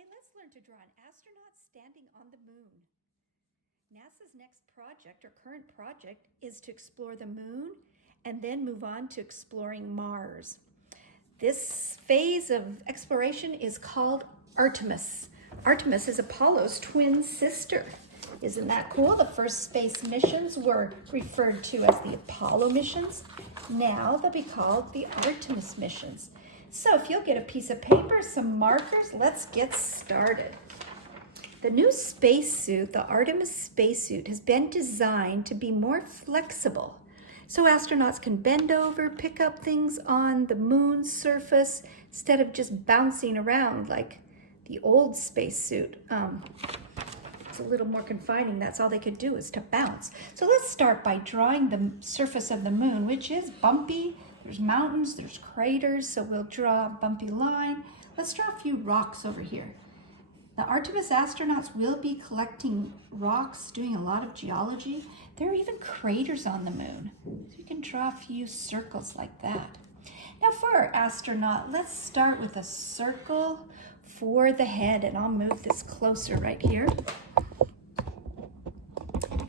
Today, let's learn to draw an astronaut standing on the moon. NASA's next project, or current project, is to explore the moon and then move on to exploring Mars. This phase of exploration is called Artemis. Artemis is Apollo's twin sister. Isn't that cool? The first space missions were referred to as the Apollo missions. Now they'll be called the Artemis missions. So if you'll get a piece of paper, some markers, let's get started. The new spacesuit, the Artemis spacesuit, has been designed to be more flexible so astronauts can bend over, pick up things on the moon's surface instead of just bouncing around like the old spacesuit. It's a little more confining. That's all they could do is to bounce. So let's start by drawing the surface of the moon, which is bumpy. There's mountains, there's craters, so we'll draw a bumpy line. Let's draw a few rocks over here. The Artemis astronauts will be collecting rocks, doing a lot of geology. There are even craters on the moon. So you can draw a few circles like that. Now for our astronaut, let's start with a circle for the head, and I'll move this closer right here.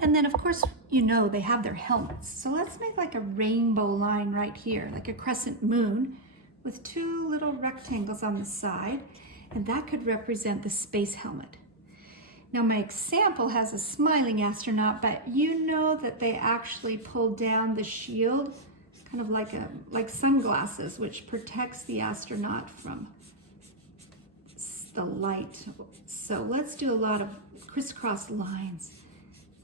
And then of course, you know they have their helmets. So let's make like a rainbow line right here, like a crescent moon with two little rectangles on the side, and that could represent the space helmet. Now my example has a smiling astronaut, but you know that they actually pull down the shield, kind of like sunglasses, which protects the astronaut from the light. So let's do a lot of crisscross lines.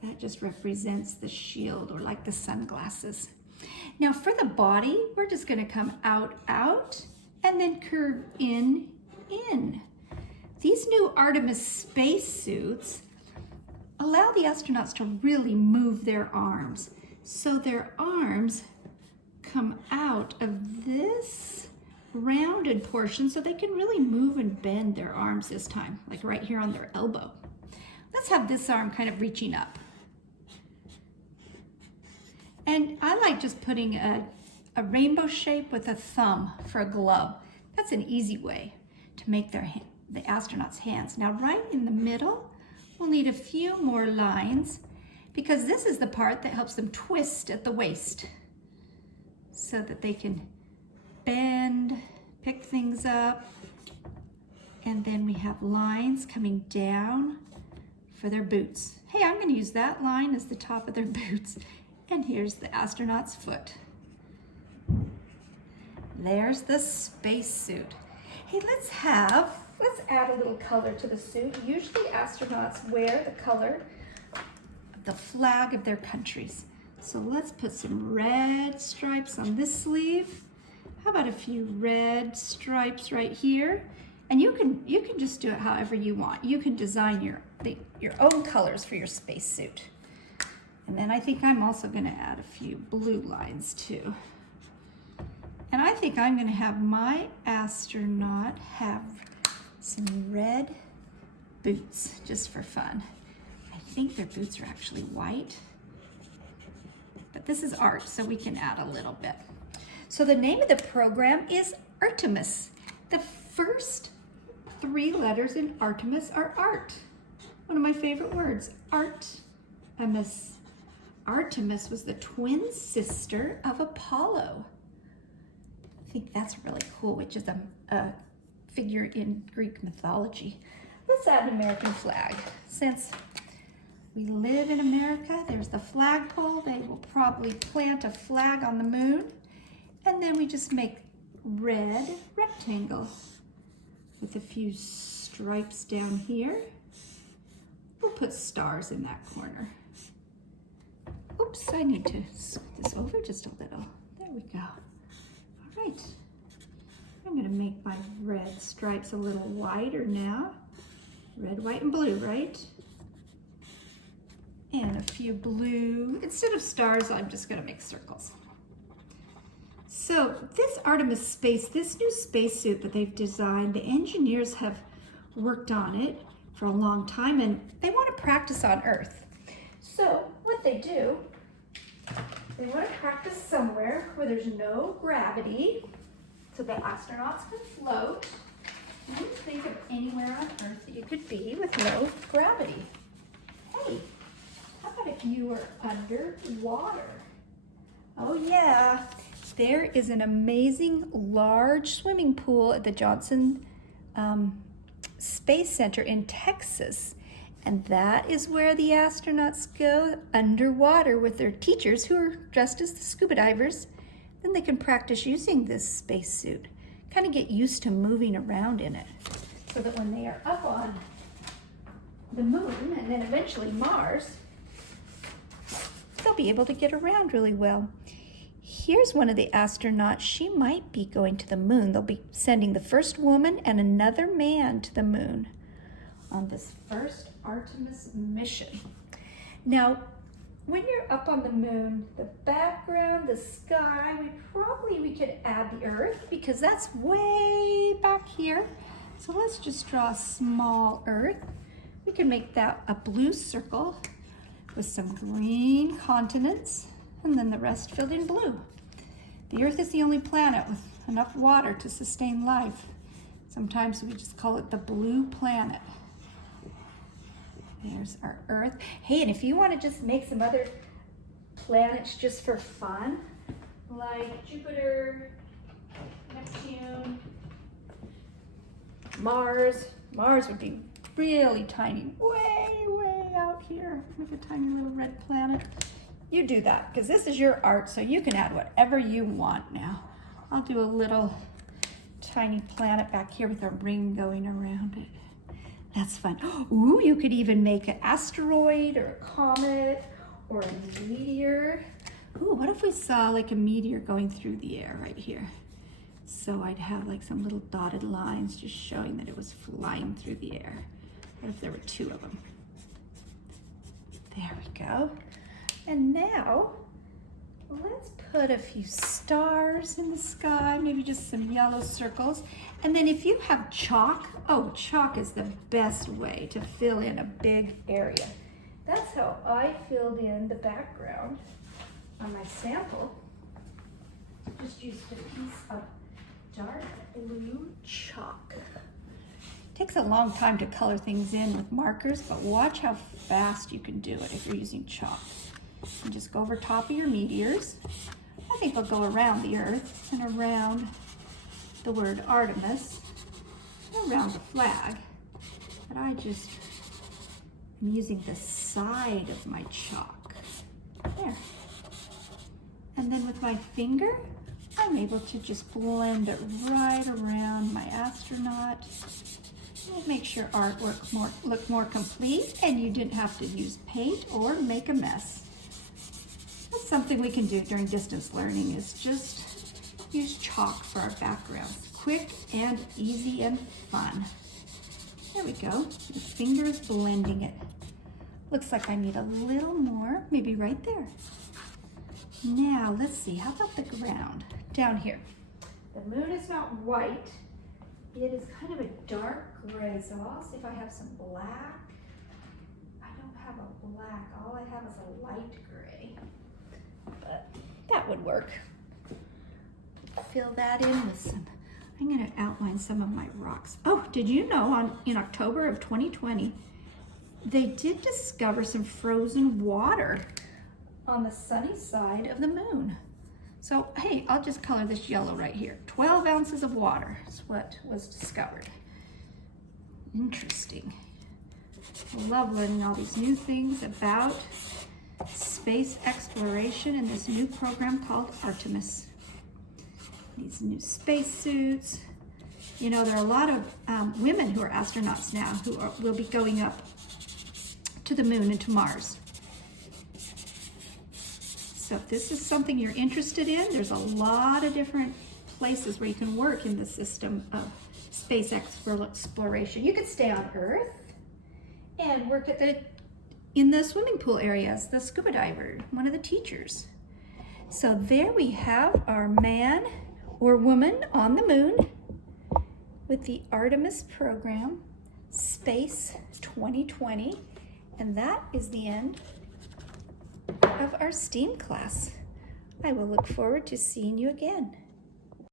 That just represents the shield, or like the sunglasses. Now for the body, we're just going to come out, and then curve in. These new Artemis spacesuits allow the astronauts to really move their arms. So their arms come out of this rounded portion so they can really move and bend their arms this time, like right here on their elbow. Let's have this arm kind of reaching up. And I like just putting a rainbow shape with a thumb for a glove. That's an easy way to make the astronauts' hands. Now right in the middle, we'll need a few more lines because this is the part that helps them twist at the waist so that they can bend, pick things up. And then we have lines coming down for their boots. Hey, I'm going to use that line as the top of their boots. And here's the astronaut's foot. There's the spacesuit. Hey, let's add a little color to the suit. Usually astronauts wear the color of the flag of their countries. So let's put some red stripes on this sleeve. How about a few red stripes right here? And you can just do it however you want. You can design your own colors for your spacesuit. And then I think I'm also going to add a few blue lines too. And I think I'm going to have my astronaut have some red boots just for fun. I think their boots are actually white, but this is art, so we can add a little bit. So the name of the program is Artemis. The first three letters in Artemis are art. One of my favorite words, Artemis. Artemis was the twin sister of Apollo. I think that's really cool, which is a figure in Greek mythology. Let's add an American flag. Since we live in America, there's the flagpole. They will probably plant a flag on the moon. And then we just make red rectangles with a few stripes down here. We'll put stars in that corner. Oops, I need to scoot this over just a little. There we go. All right. I'm going to make my red stripes a little wider now. Red, white, and blue, right? And a few blue. Instead of stars, I'm just going to make circles. So this Artemis this new spacesuit that they've designed, the engineers have worked on it for a long time, and they want to practice on Earth. So what they do, they want to practice somewhere where there's no gravity so the astronauts can float. Can you think of anywhere on Earth be with no gravity. Hey, how about if you were underwater? Oh yeah, there is an amazing large swimming pool at the Johnson Space Center in Texas. And that is where the astronauts go underwater with their teachers who are dressed as the scuba divers. Then they can practice using this spacesuit, kind of get used to moving around in it, so that when they are up on the moon and then eventually Mars, they'll be able to get around really well. Here's one of the astronauts. She might be going to the moon. They'll be sending the first woman and another man to the moon on this first Artemis mission. Now, when you're up on the moon, the background, the sky, we could add the Earth because that's way back here. So let's just draw a small Earth. We can make that a blue circle with some green continents and then the rest filled in blue. The Earth is the only planet with enough water to sustain life. Sometimes we just call it the blue planet. There's our Earth. Hey, and if you want to just make some other planets just for fun, like Jupiter, Neptune, Mars would be really tiny, way out here with a tiny little red planet. You do that, because this is your art, so you can add whatever you want now. I'll do a little tiny planet back here with a ring going around it. That's fun. Ooh, you could even make an asteroid or a comet or a meteor. Ooh, what if we saw like a meteor going through the air right here? So I'd have like some little dotted lines just showing that it was flying through the air. What if there were two of them? There we go. And now, let's put a few stars in the sky, maybe just some yellow circles. And then if you have chalk, oh, chalk is the best way to fill in a big area. That's how I filled in the background on my sample. Just used a piece of dark blue chalk. Takes a long time to color things in with markers, but watch how fast you can do it if you're using chalk. And just go over top of your meteors. I think we'll go around the Earth and around the word Artemis, around the flag. But I just am using the side of my chalk. There. And then with my finger, I'm able to just blend it right around my astronaut. Make sure artwork look more complete and you didn't have to use paint or make a mess. That's something we can do during distance learning is just use chalk for our background. Quick and easy and fun. There we go. The finger is blending it. Looks like I need a little more, maybe right there. Now let's see, how about the ground down here? The moon is not white. It is kind of a dark gray, so I'll see if I have some black. I don't have a black, all I have is a light gray, but that would work. Fill that in with some, I'm gonna outline some of my rocks. Oh, did you know in October of 2020, they did discover some frozen water on the sunny side of the moon. So, hey, I'll just color this yellow right here. 12 ounces of water is what was discovered. Interesting. I love learning all these new things about space exploration in this new program called Artemis. These new spacesuits. You know, there are a lot of women who are astronauts now who will be going up to the moon and to Mars. So if this is something you're interested in, there's a lot of different places where you can work in the system of space exploration. You could stay on Earth and work in the swimming pool area as the scuba diver, one of the teachers. So there we have our man or woman on the moon with the Artemis Program, Space 2020, and that is the end of our STEAM class. I will look forward to seeing you again.